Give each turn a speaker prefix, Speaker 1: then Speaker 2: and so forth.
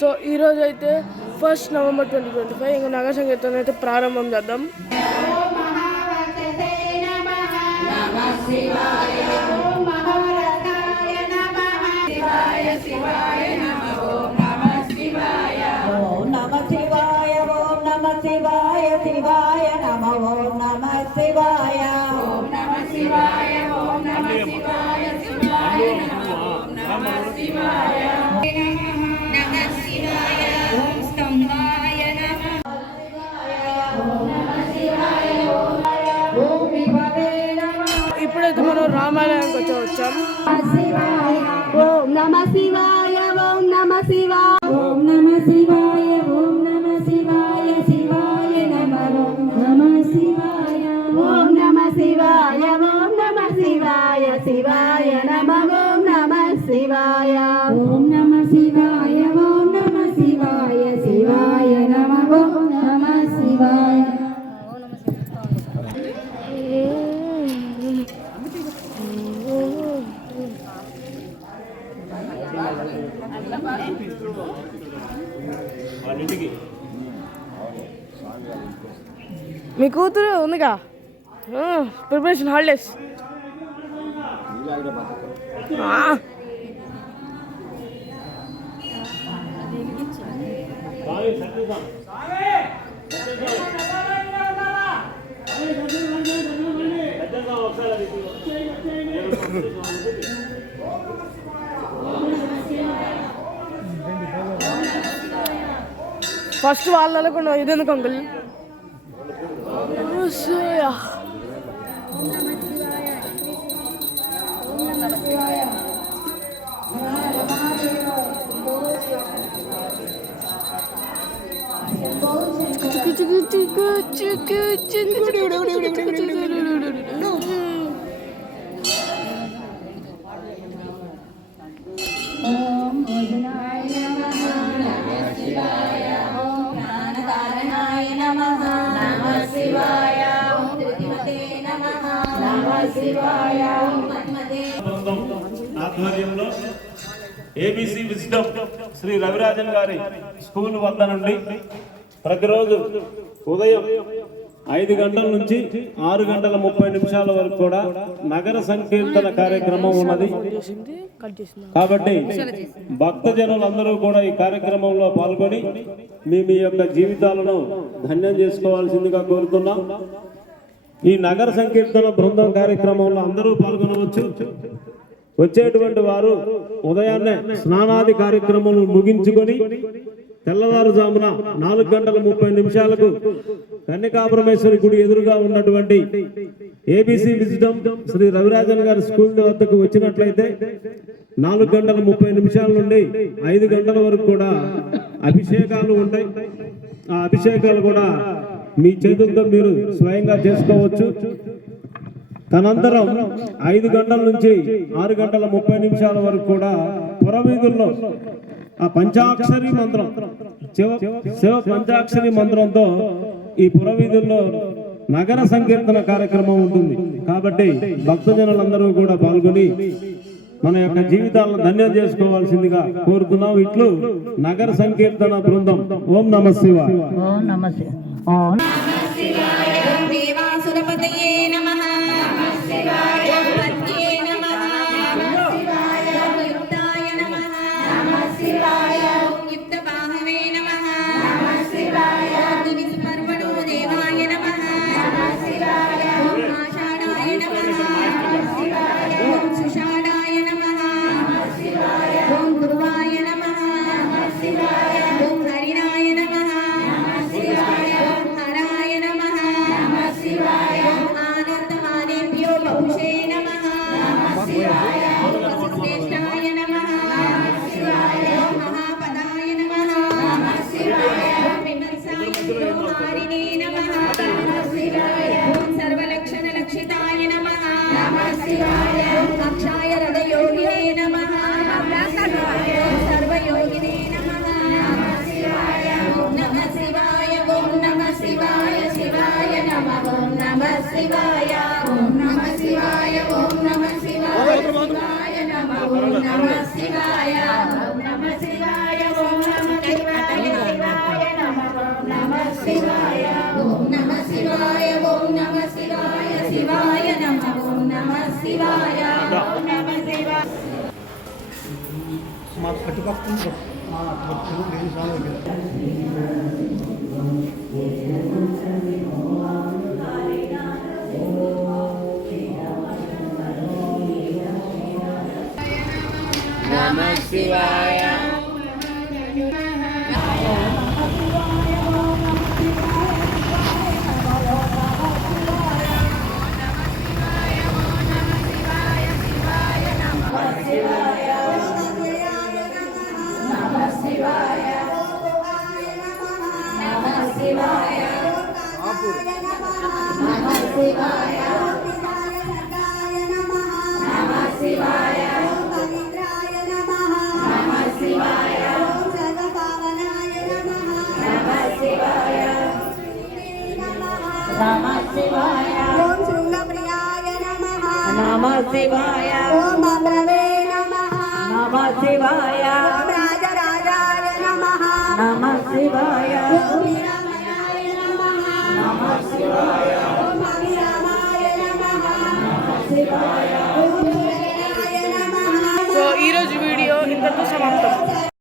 Speaker 1: So ఈరోజు అయితే first November twenty twenty five ఇంకా నగర సంగీతం అయితే ప్రారంభం చేద్దాం.
Speaker 2: ఓం నమ శివాయ ఓం నమ శివాయ శివాయ నమ ఓం నమ శివాయ ఓం నమ శివాయ ఓం నమ శివాయ శివాయ నమ ఓం నమ శివాయ
Speaker 1: మనం రామాలయానికి వచ్చి వచ్చాం
Speaker 2: శివాయ ఓం నమ శివాయ
Speaker 1: మీ కూతురు ఉందిగా? ప్రిపరేషన్ హాలిడేస్ ఫస్ట్ వాళ్ళు అనుకున్నా ఇదెందుకు అంకుల్
Speaker 2: ఓం భోజనాయ
Speaker 3: ఆధ్వర్యంలో ఏబిసి విజ్డమ్ శ్రీ రవిరాజన్ గారి స్కూల్ వద్ద నుండి ప్రతిరోజు ఉదయం ఐదు గంటల నుంచి ఆరు గంటల ముప్పై నిమిషాల వరకు కూడా నగర సంకీర్తన కార్యక్రమం ఉన్నది. కాబట్టి భక్తజనులందరూ కూడా ఈ కార్యక్రమంలో పాల్గొని మీ మీ యొక్క జీవితాలను ధన్యం చేసుకోవాల్సిందిగా కోరుతున్నాం. ఈ నగర సంకీర్తన బృందం కార్యక్రమంలో అందరూ పాల్గొనవచ్చు. వచ్చేటువంటి వారు ఉదయాన్నే స్నానాది కార్యక్రమం ముగించుకొని తెల్లవారుజామున నాలుగు గంటల ముప్పై నిమిషాలకు కన్యకాపురమేశ్వరి గుడి ఎదురుగా ఉన్నటువంటి ఏబిసి విజిటం శ్రీ రవిరాజన్ గారి స్కూల్ వద్దకు వచ్చినట్లయితే నాలుగు గంటల ముప్పై నిమిషాల నుండి ఐదు గంటల వరకు కూడా అభిషేకాలు ఉంటాయి. ఆ అభిషేకాలు కూడా మీ చేతులతో మీరు స్వయంగా చేసుకోవచ్చు. తనంతరం ఐదు గంటల నుంచి ఆరు గంటల ముప్పై నిమిషాల వరకు కూడా పురవీధుల్లో ఆ పంచాక్షరి మంత్రం శివ శివ పంచాక్షరి మంత్రంతో ఈ పురవీధుల్లో నగర సంకీర్తన కార్యక్రమం ఉంటుంది. కాబట్టి భక్తజనులందరూ కూడా పాల్గొని మన యొక్క జీవితాలను ధన్యం చేసుకోవాల్సిందిగా కోరుతున్నాం. ఇట్లు నగర సంకీర్తన బృందం. ఓం నమ శివ
Speaker 2: ఓం నమ శివ
Speaker 4: దేవాసురపతయే అక్షాయ హృదయోగినే నమ నమః శివాయ సర్వయోగినే నమః నమ శివాయ ఓం నమ శివాయ ఓం నమః శివాయ శివాయ నమః ఓం నమ శివాయ ఓం నమ శివాయ ఓం నమ శివాయ శివాయ నమః ఓం నమ శివాయ ఓం నమ శివాయ ఓం నమ
Speaker 2: శివాయ ఓం నమ శివాయ ఓం నమ శివాయ శివాయ నమ ఓం నమ శివాయ. ఓం నమ శివాయ
Speaker 4: మా కట్టుపక్కల మా భక్తులు లేని స్వామి దగ్గర
Speaker 2: ఓం శృంగప్రియాయ నమః
Speaker 5: నమ శివాయ
Speaker 2: ఓం భద్రవే నమః
Speaker 5: నమ శివాయ
Speaker 2: ఓం రాజరాజాయ నమః
Speaker 5: నమ శివాయ
Speaker 2: ఓం